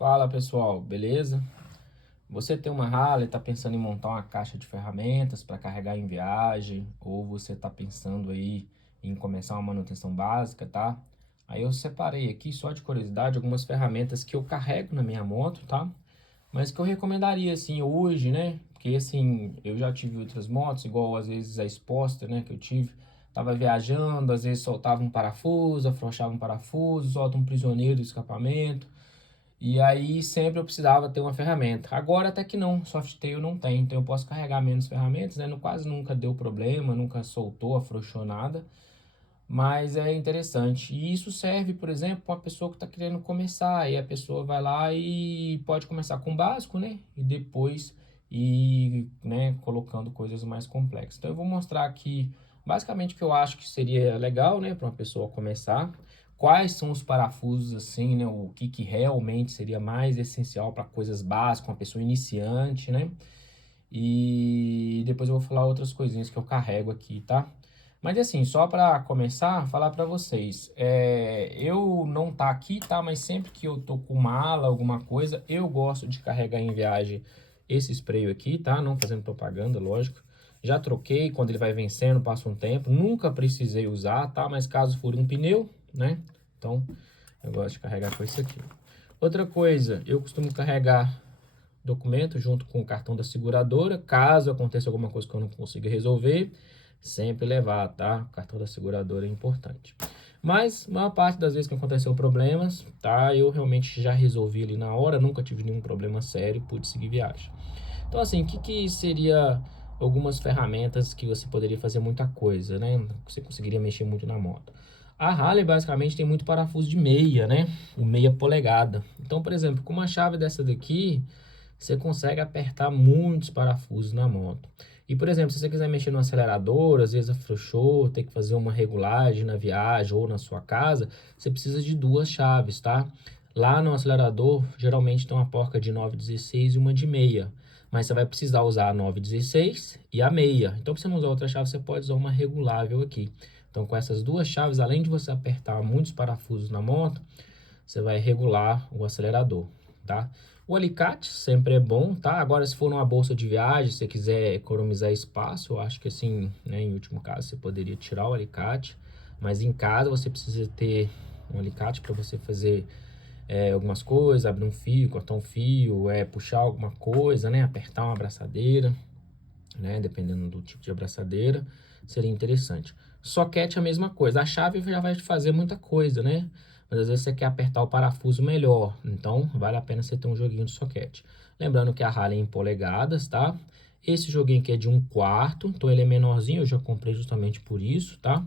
Fala pessoal, beleza? Você tem uma Harley, está pensando em montar uma caixa de ferramentas para carregar em viagem, ou você está pensando aí em começar uma manutenção básica, tá? Aí eu separei aqui, só de curiosidade, algumas ferramentas que eu carrego na minha moto, tá? Mas que eu recomendaria assim hoje, né? Porque assim, eu já tive outras motos, igual às vezes a Sportster, né, que eu tive. Tava viajando, às vezes soltava um parafuso, afrouxava um parafuso, solta um prisioneiro do escapamento. E aí sempre eu precisava ter uma ferramenta. Agora até que não, Softail não tem, então eu posso carregar menos ferramentas, né? Quase nunca deu problema, nunca soltou, afrouxou nada. Mas é interessante. E isso serve, por exemplo, para uma pessoa que está querendo começar. E a pessoa vai lá e pode começar com o básico, né? E depois ir, né, colocando coisas mais complexas. Então eu vou mostrar aqui basicamente o que eu acho que seria legal, né, para uma pessoa começar. Quais são os parafusos, assim, né? O que realmente seria mais essencial para coisas básicas, uma pessoa iniciante, né? E depois eu vou falar outras coisinhas que eu carrego aqui, tá? Mas assim, só para começar, falar para vocês, eu não tá aqui, tá? Mas sempre que eu tô com mala, alguma coisa, eu gosto de carregar em viagem esse spray aqui, tá? Não fazendo propaganda, lógico. Já troquei, quando ele vai vencendo, passa um tempo. Nunca precisei usar, tá? Mas caso fure um pneu, né? Então, eu gosto de carregar com isso aqui. Outra coisa, eu costumo carregar documento junto com o cartão da seguradora, caso aconteça alguma coisa que eu não consiga resolver, sempre levar, tá? O cartão da seguradora é importante. Mas, a maior parte das vezes que aconteceu problemas, tá? Eu realmente já resolvi ali na hora, nunca tive nenhum problema sério, pude seguir viagem. Então, assim, o que seria algumas ferramentas que você poderia fazer muita coisa, né? Você conseguiria mexer muito na moto. A Harley basicamente tem muito parafuso de meia, né? O meia polegada. Então, por exemplo, com uma chave dessa daqui, você consegue apertar muitos parafusos na moto. E, por exemplo, se você quiser mexer no acelerador, às vezes afrouxou, tem que fazer uma regulagem na viagem ou na sua casa, você precisa de duas chaves, tá? Lá no acelerador, geralmente tem uma porca de 9,16 e uma de meia. Mas você vai precisar usar a 9,16 e a meia. Então, para você não usar outra chave, você pode usar uma regulável aqui. Então, com essas duas chaves, além de você apertar muitos parafusos na moto, você vai regular o acelerador, tá? O alicate sempre é bom, tá? Agora, se for numa bolsa de viagem, se você quiser economizar espaço, eu acho que assim, né, em último caso, você poderia tirar o alicate. Mas em casa, você precisa ter um alicate para você fazer algumas coisas, abrir um fio, cortar um fio, puxar alguma coisa, né? Apertar uma abraçadeira, né? Dependendo do tipo de abraçadeira, seria interessante. Soquete é a mesma coisa. A chave já vai fazer muita coisa, né? Mas às vezes você quer apertar o parafuso melhor. Então, vale a pena você ter um joguinho de soquete. Lembrando que a Harley é em polegadas, tá? Esse joguinho aqui é de 1/4, então ele é menorzinho. Eu já comprei justamente por isso, tá?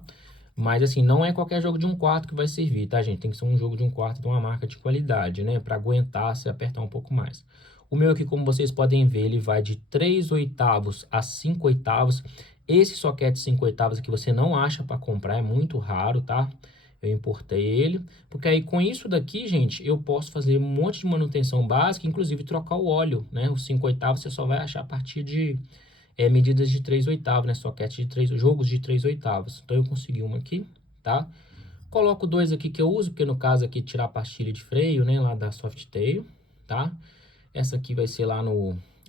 Mas assim, não é qualquer jogo de 1/4 que vai servir, tá, gente? Tem que ser um jogo de 1/4 de uma marca de qualidade, né? Para aguentar se apertar um pouco mais. O meu aqui, como vocês podem ver, ele vai de 3/8 a 5/8. Esse soquete 5/8 aqui você não acha para comprar, é muito raro, tá? Eu importei ele, porque aí com isso daqui, gente, eu posso fazer um monte de manutenção básica, inclusive trocar o óleo, né? O 5/8 você só vai achar a partir de medidas de 3/8, né? Soquete de 3, jogos de 3/8. Então eu consegui uma aqui, tá? Coloco dois aqui que eu uso, porque no caso aqui tirar a pastilha de freio, né? Lá da Softail, tá? Essa aqui vai ser lá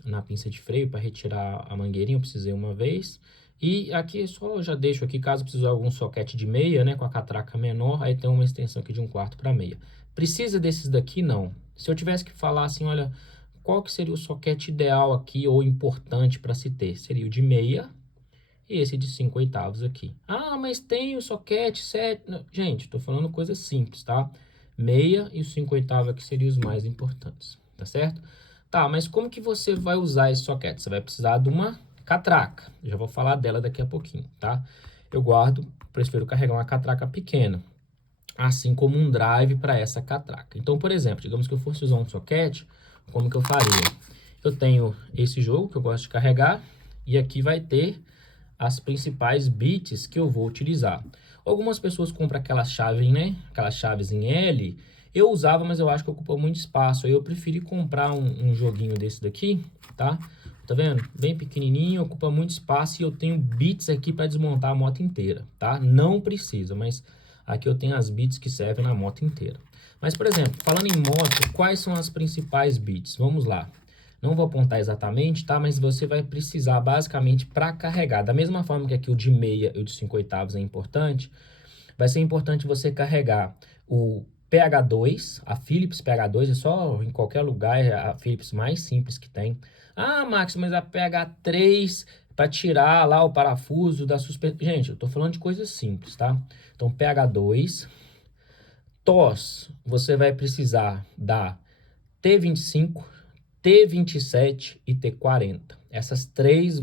na pinça de freio para retirar a mangueirinha, eu precisei uma vez. E aqui só eu já deixo aqui, caso precise de algum soquete de meia, né? Com a catraca menor, aí tem uma extensão aqui de 1/4 para meia. Precisa desses daqui? Não. Se eu tivesse que falar assim, olha, qual que seria o soquete ideal aqui ou importante para se ter? Seria o de meia e esse de 5/8 aqui. Ah, mas tem o soquete 7. Não, gente, tô falando coisa simples, tá? Meia e o 5/8 aqui seriam os mais importantes, tá certo? Tá, mas como que você vai usar esse soquete? Você vai precisar de uma catraca. Eu já vou falar dela daqui a pouquinho, tá? Eu prefiro carregar uma catraca pequena, assim como um drive para essa catraca. Então, por exemplo, digamos que eu fosse usar um soquete, como que eu faria? Eu tenho esse jogo que eu gosto de carregar e aqui vai ter as principais bits que eu vou utilizar. Algumas pessoas compram aquela chave, né? Aquelas chaves em L. Eu usava, mas eu acho que ocupa muito espaço. Aí eu preferi comprar um joguinho desse daqui, tá? Tá vendo? Bem pequenininho, ocupa muito espaço e eu tenho bits aqui para desmontar a moto inteira, tá? Não precisa, mas aqui eu tenho as bits que servem na moto inteira. Mas, por exemplo, falando em moto, quais são as principais bits? Vamos lá. Não vou apontar exatamente, tá? Mas você vai precisar basicamente para carregar. Da mesma forma que aqui o de meia e o de 5/8 é importante, vai ser importante você carregar o PH2, a Philips PH2, é só em qualquer lugar, é a Philips mais simples que tem. Ah, Max, mas a PH3 para tirar lá o parafuso da suspensão. Gente, eu tô falando de coisas simples, tá? Então, PH2, TOS, você vai precisar da T25, T27 e T40. Essas três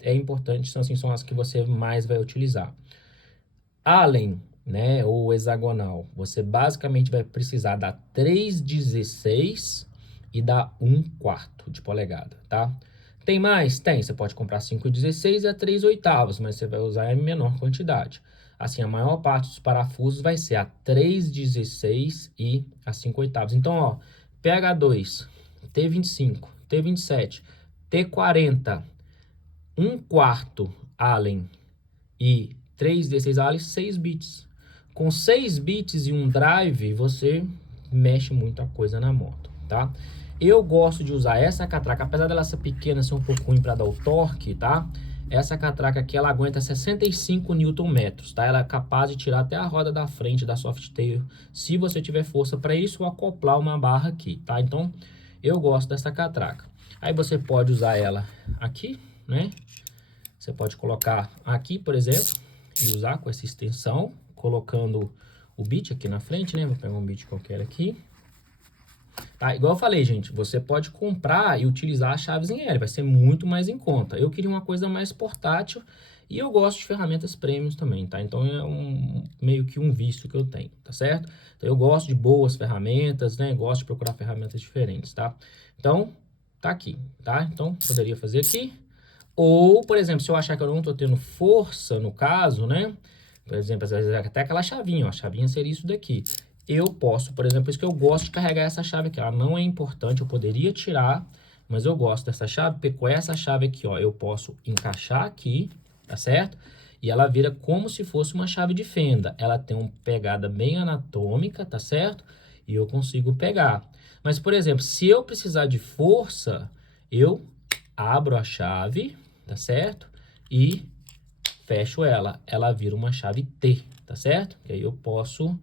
é importante, são, assim, são as que você mais vai utilizar. Allen, né, ou hexagonal, você basicamente vai precisar da 3/16 e da 1/4 de polegada, tá? Tem mais? Tem. Você pode comprar 5/16 e a 3/8, mas você vai usar em menor quantidade. Assim, a maior parte dos parafusos vai ser a 3/16 e a 5/8. Então, ó, PH2, T25, T27, T40, 1/4 Allen e 3/16 Allen, 6 bits. Com 6 bits e um drive, você mexe muita coisa na moto, tá? Eu gosto de usar essa catraca, apesar dela ser pequena, ser um pouco ruim para dar o torque, tá? Essa catraca aqui, ela aguenta 65 Nm, tá? Ela é capaz de tirar até a roda da frente da Softail, se você tiver força para isso, ou acoplar uma barra aqui, tá? Então, eu gosto dessa catraca. Aí você pode usar ela aqui, né? Você pode colocar aqui, por exemplo, e usar com essa extensão, colocando o bit aqui na frente, né? Vou pegar um bit qualquer aqui. Tá, igual eu falei, gente, você pode comprar e utilizar as chaves em L, vai ser muito mais em conta. Eu queria uma coisa mais portátil e eu gosto de ferramentas premium também, tá? Então é meio que um vício que eu tenho, tá certo? Então eu gosto de boas ferramentas, né? Gosto de procurar ferramentas diferentes, tá? Então, tá aqui, tá? Então, poderia fazer aqui. Ou, por exemplo, se eu achar que eu não tô tendo força no caso, né? Por exemplo, às vezes até aquela chavinha, ó, a chavinha seria isso daqui. Eu posso, por exemplo, isso que eu gosto de carregar essa chave aqui. Ela não é importante, eu poderia tirar, mas eu gosto dessa chave, porque com essa chave aqui, ó, eu posso encaixar aqui, tá certo? E ela vira como se fosse uma chave de fenda. Ela tem uma pegada bem anatômica, tá certo? E eu consigo pegar. Mas, por exemplo, se eu precisar de força, eu abro a chave, tá certo? E fecho ela. Ela vira uma chave T, tá certo? E aí eu posso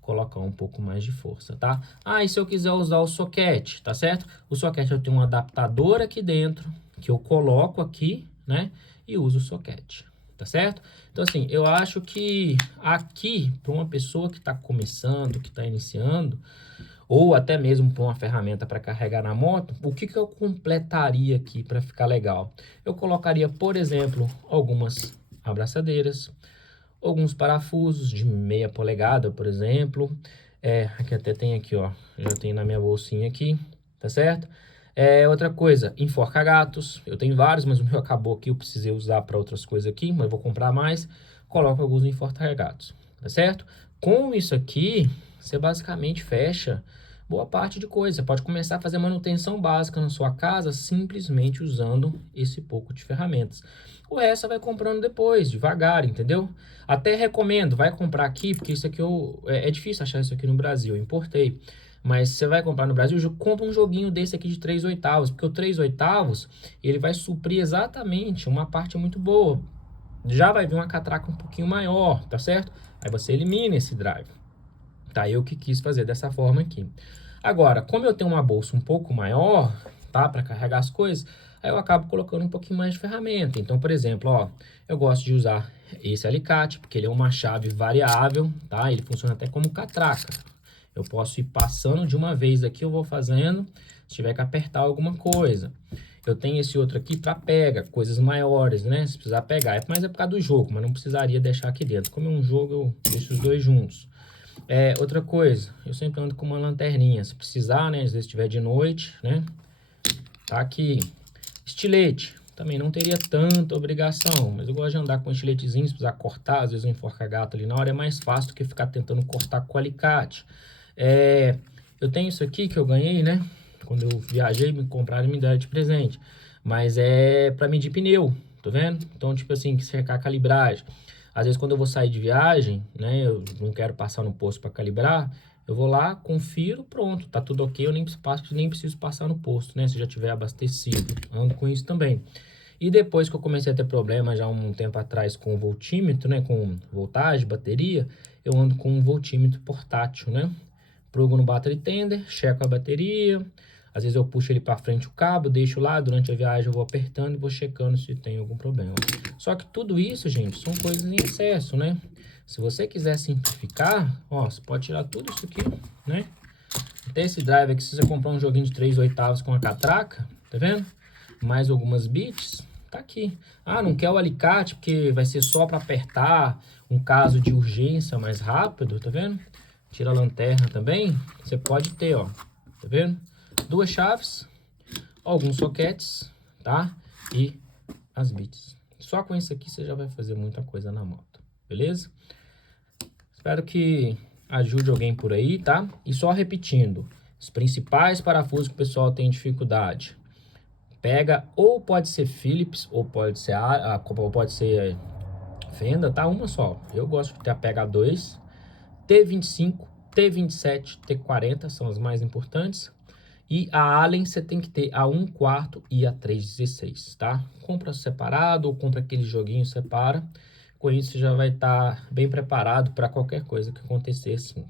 colocar um pouco mais de força, tá? Ah, e se eu quiser usar o soquete, tá certo? O soquete eu tenho um adaptador aqui dentro, que eu coloco aqui, né? E uso o soquete, tá certo? Então, assim, eu acho que aqui, para uma pessoa que está começando, que está iniciando, ou até mesmo para uma ferramenta para carregar na moto, o que eu completaria aqui para ficar legal? Eu colocaria, por exemplo, algumas abraçadeiras, alguns parafusos de meia polegada, por exemplo. Aqui até tem aqui, ó, já tenho na minha bolsinha aqui, tá certo? Outra coisa, enforca-gatos. Eu tenho vários, mas o meu acabou aqui, eu precisei usar para outras coisas aqui, mas eu vou comprar mais. Coloco alguns enforca-gatos, tá certo? Com isso aqui, você basicamente fecha boa parte de coisa. Você pode começar a fazer manutenção básica na sua casa simplesmente usando esse pouco de ferramentas. O resto você vai comprando depois, devagar, entendeu? Até recomendo, vai comprar aqui, porque isso aqui é difícil achar isso aqui no Brasil, eu importei. Mas você vai comprar no Brasil, compra um joguinho desse aqui de 3/8, porque o 3/8 ele vai suprir exatamente uma parte muito boa. Já vai vir uma catraca um pouquinho maior, tá certo? Aí você elimina esse drive. Tá, eu que quis fazer dessa forma aqui. Agora, como eu tenho uma bolsa um pouco maior, tá, para carregar as coisas, aí eu acabo colocando um pouquinho mais de ferramenta. Então, por exemplo, ó, eu gosto de usar esse alicate, porque ele é uma chave variável, tá? Ele funciona até como catraca. Eu posso ir passando de uma vez aqui, eu vou fazendo, se tiver que apertar alguma coisa. Eu tenho esse outro aqui para pega, coisas maiores, né? Se precisar pegar, mas é por causa do jogo, mas não precisaria deixar aqui dentro. Como é um jogo, eu deixo os dois juntos. Outra coisa, eu sempre ando com uma lanterninha, se precisar, né, às vezes estiver de noite, né, tá aqui. Estilete, também não teria tanta obrigação, mas eu gosto de andar com um estiletezinho, se precisar cortar, às vezes um enforca-gato ali na hora, é mais fácil do que ficar tentando cortar com alicate. Eu tenho isso aqui que eu ganhei, né, quando eu viajei, me compraram e me deram de presente, mas é para medir pneu, tá vendo? Então, tipo assim, que cercar a calibragem. Às vezes, quando eu vou sair de viagem, né, eu não quero passar no posto para calibrar, Eu vou lá, confiro, pronto, tá tudo ok, eu nem preciso passar no posto, né? Se já tiver abastecido, ando com isso também. E depois que eu comecei a ter problema já um tempo atrás com o voltímetro, né? Com voltagem, bateria, eu ando com um voltímetro portátil, né? Plugo no battery tender, checo a bateria. Às vezes eu puxo ele para frente o cabo, deixo lá, durante a viagem eu vou apertando e vou checando se tem algum problema. Só que tudo isso, gente, são coisas em excesso, né? Se você quiser simplificar, ó, você pode tirar tudo isso aqui, né? Até esse drive aqui, se você comprar um joguinho de 3/8 com a catraca, tá vendo? Mais algumas bits, tá aqui. Ah, não quer o alicate porque vai ser só para apertar, um caso de urgência mais rápido, tá vendo? Tira a lanterna também, você pode ter, ó, tá vendo? Duas chaves, alguns soquetes, tá? E as bits. Só com isso aqui você já vai fazer muita coisa na moto, beleza? Espero que ajude alguém por aí, tá? E só repetindo, os principais parafusos que o pessoal tem dificuldade. Pega, ou pode ser Phillips, ou pode ser fenda, tá? Uma só. Eu gosto de ter a pega 2, T25, T27, T40 são as mais importantes. E a Allen você tem que ter a 1/4 e a 3/16, tá? Compra separado ou compra aquele joguinho, separa. Com isso já vai estar bem preparado para qualquer coisa que acontecer assim.